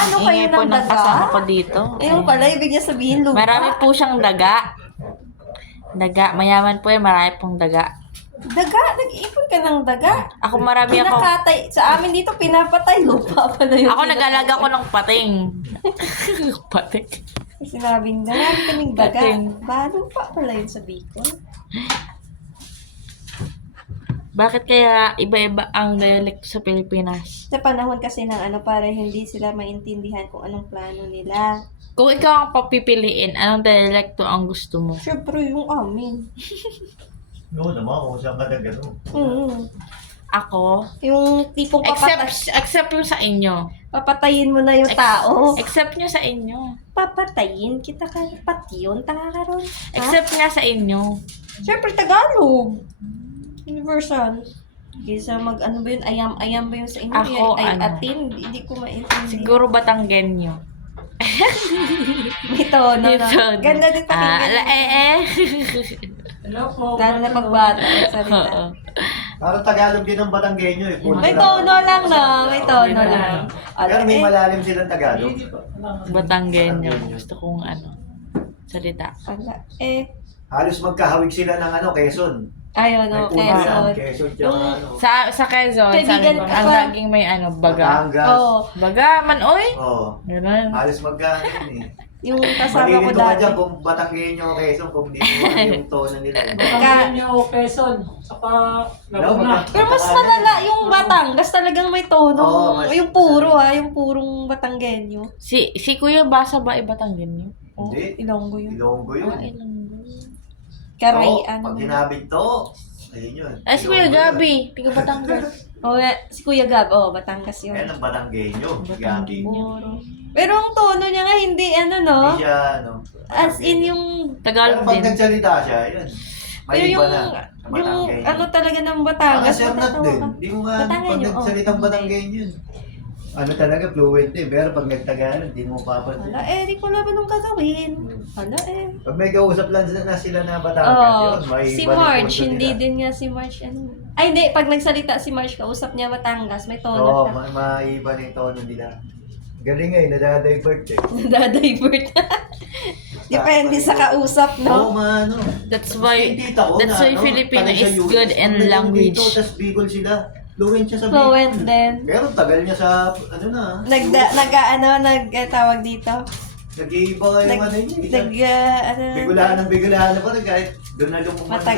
Nag-aano kayo Ingay po ng ng kasama daga? ko dito. Ayun pala, ibig niya sabihin lupa. Marami po siyang daga. Daga. Mayaman po yan. Marami pong daga. Daga? Nag-iipon ka ng daga? Ako marami ako. Pinakatay. Sa amin dito, pinapatay. Lupa pala yung Ako nag-alaga ko ng pating. Pating. Sinabing, marami kaming daga. Pating. Lupa pala yun sa Bicol. Bakit kaya iba-iba ang dialect sa Pilipinas? Sa panahon kasi ng para hindi sila maintindihan kung anong plano nila. Kung ikaw ang papipiliin, anong dialekto ang gusto mo? Siyempre, yung amin. No, naman, kung saan ka na gano'n. Ako? Yung tipong Except yung sa inyo. papatayin mo na yung tao. Except nyo sa inyo. Papatayin kita ka pati yun, taka ka ron. Except nga sa inyo. Siyempre, Tagalog. Universal. Kaysa ano ba yun, ayam ba yun sa inyo? Ako, atin, hindi ko maintindihan. Siguro Batanggenyo. May tono, no? Tono. Ganda din pakinggan. Hello po. Lalo na pagbata ang salita. Oo. Parang Tagalog din ang Batanggenyo eh. Puro May sila- tono lang, no? May tono lang. Pero may malalim silang Tagalog. Batanggenyo. Gusto kong salita. Halos magkahawig sila ng Quezon. Ayun, no? May puno yan, Quezon. Quezon tsaka Sa Quezon, Kaibigan sabi ko, ka ang pa. laging may baga. Batangas. Oo. Baga man, oy! Oo. Ganun. Halos magkahawig eh. Yung kasama ko Malilito ka dati. dyan kung Batanggenyo o Quezon kung hindi mo yung tono nila. Batanggenyo, Quezon, saka Laguna. Pero mas malala yung Batangas, talagang may tono. Oo, Yung puro yung purong Batanggenyo. Si Kuya Basa ba Batanggenyo? Hindi. Ilonggo yun. Ilonggo yun. Ilonggo. Karayan. Pag ginabit to, ayun yun. Si Kuya Gabi, tiga Batangas. Si Kuya Gab, Batangas yun. Ayan ang Batanggenyo. Gabi. Puro. Pero ang tono niya nga hindi no? Hindi siya, As in yung Pero Tagalog pag din. nagsalita siya, yun. pero May yung iba na. sa Batanggenyo. talaga ng Ah, Batangas. Sir Nat din. Hindi mo nga, pag Batanggenyo, nagsalitang Batanggenyo yun. Talaga, fluent eh. Pero pag nagtagalog, hindi mo papansin. Di ko alam anong gagawin. Pag may kausap lang na sila na Batangas, yun. May Si iba rin Marge, punto hindi nila. din nga si Marge Ay, hindi. Pag nagsalita si Marge, kausap niya Batangas, may tono Oo, siya. maiba na yung tono nila. Galing eh, nadadivert eh. Nadadivert. Depende sa kausap, Oo, no? mano. That's why Kita ko that's na, why Filipino taga is US, good in pag language. nandito, tas Bicol sila. Fluent siya sa Bicol. Fluent din. Pero tagal niya sa, Tawag dito? Nag-iiba yung Nag- ano niya. Bigulaan na pa rin kahit doon na lumumang Matagal.